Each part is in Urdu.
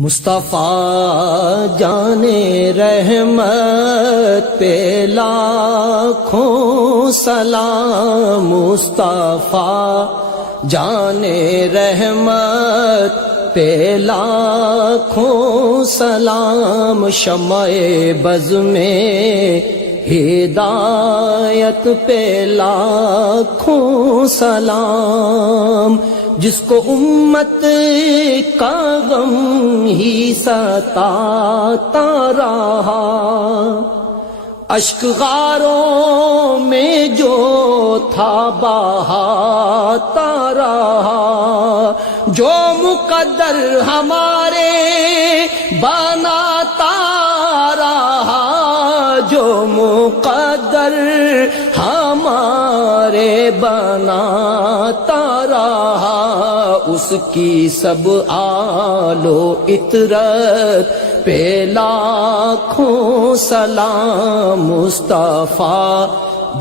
مصطفیٰ جان رحمت پہ لاکھوں سلام، مصطفیٰ جان رحمت پہ لاکھوں سلام، شمع بز میں ہدایت پہ لاکھوں سلام، جس کو امت کا غم ہی ستاتا رہا، اشک غاروں میں جو تھا بہاتا رہا، جو مقدر ہمارے بناتا رہا، جو مقدر ہمارے بناتا رہا، اس کی سب آل و اطرت پہ لاکھوں سلام، مصطفیٰ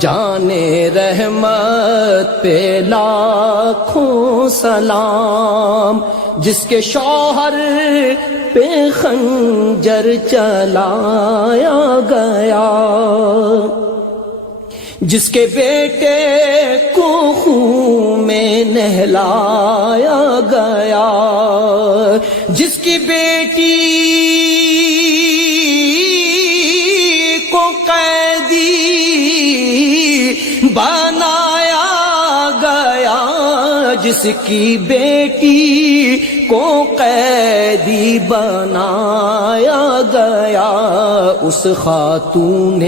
جان رحمت پہ لاکھوں سلام، جس کے شوہر پہ خنجر چلایا گیا، جس کے بیٹے کو خون میں نہلایا گیا، جس کی بیٹی کو قیدی بنایا گیا، جس کی بیٹی کو قیدی بنایا گیا، اس خاتون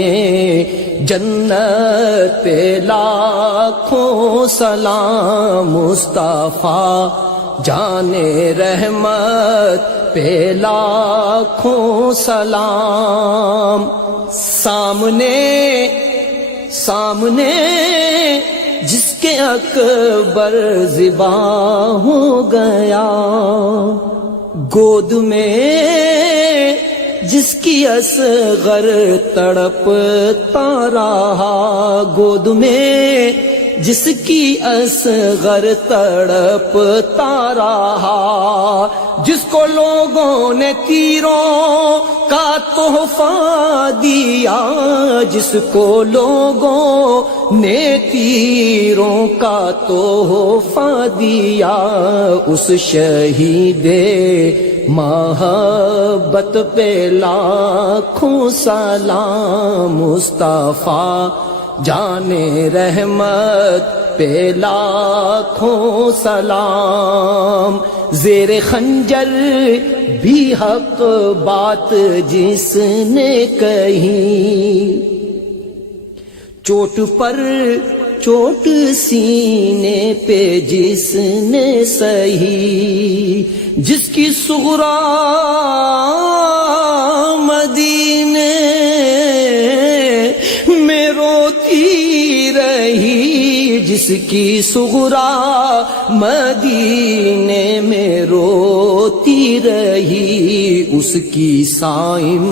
جنت پہ لاکھوں سلام، مصطفیٰ جان رحمت پہ لاکھوں سلام، سامنے جس کے اکبر ذبح ہو گیا، گود میں جس کی اصغر تڑپتا رہا، گود میں جس کی اصغر تڑپتا رہا، جس کو لوگوں نے تیروں کا تحفہ دیا، جس کو لوگوں نے تیروں کا تحفہ دیا، اس شہید محبت پہ لاکھوں سلام، مصطفیٰ جان رحمت پہ لاکھوں سلام، زیر خنجر بھی حق بات جس نے کہی، چوٹ پر چوٹ سینے پہ جس نے سہی، جس کی صغرا مدینے میں روتی رہی، جس کی صغرا مدینے میں روتی رہی، اس کی صائم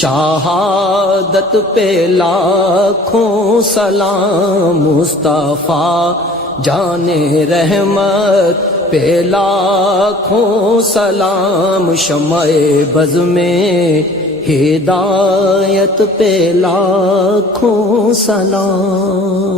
شہادت پہ لاکھوں سلام، مصطفیٰ جان رحمت پہ لاکھوں سلام، شمع بز میں ہدایت پہ لاکھوں سلام۔